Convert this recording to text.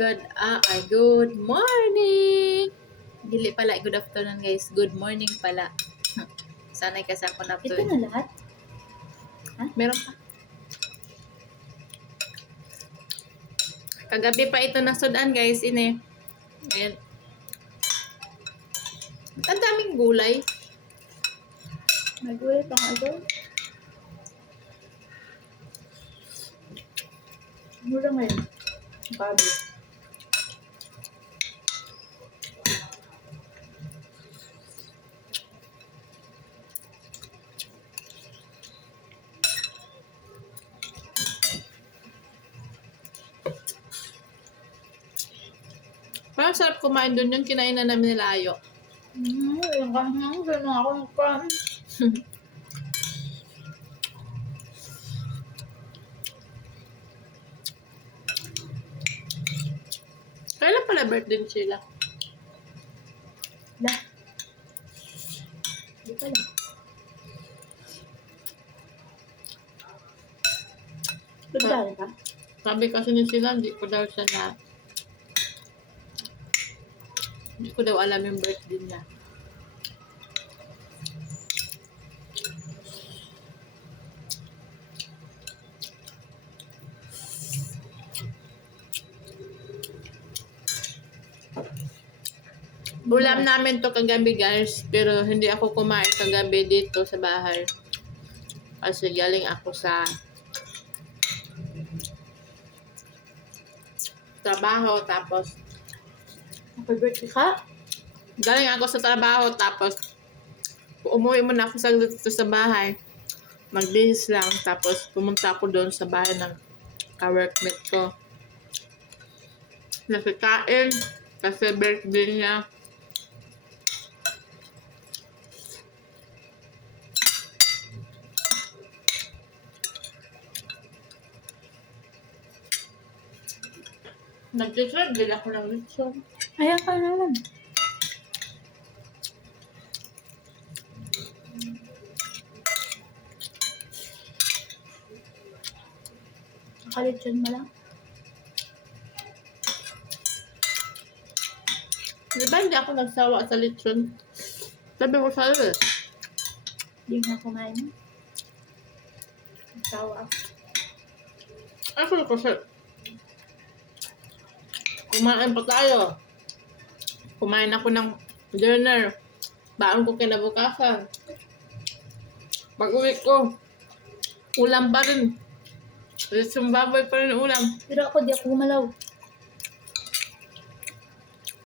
Good, ah, ay, good morning! Dili pala, good afternoon guys. Good morning pala. Sanay kasi ako na Ito na lahat? Meron pa. Kagabi pa ito nasudan guys, ini. Ayan. Ang daming gulay. Nag-uwi pa nga ito. Mura ngayon. Babi. Parang sarap kumain doon yung kinain na namin nila Ayo. Hmm, yung kahang saan na ako nagpan. Kailan pala birthday ni sila? La. Di pala. Nagdala ka? Sabi kasi ni sila, hindi ko daw siya na... Hindi ko daw alam yung birthday niya. Ulam namin to kagabi guys, pero hindi ako kumain kagabi dito sa bahay. Kasi galing ako sa trabaho tapos Happy birthday ka? galing ako sa trabaho tapos umuwi muna ako sa dito sa bahay. Magbihis lang tapos pumunta ako doon sa bahay ng ka-workmate ko. Nakikain kasi birthday niya Nag-decide din ako ng lechon. Ayan ka naman. Nakalitsyon mo lang. Di ba hindi ako nagsawa sa lechon? Sabi ko sa'yo eh. Hindi nga kumain. Nagsawa ako. Ako kasi kumain pa tayo. Kumain ako ng dinner. Baon ko kinabukasan. Pag uwi ko, ulam pa rin. Baboy pa rin ulam. Pero ako di ako gumalaw.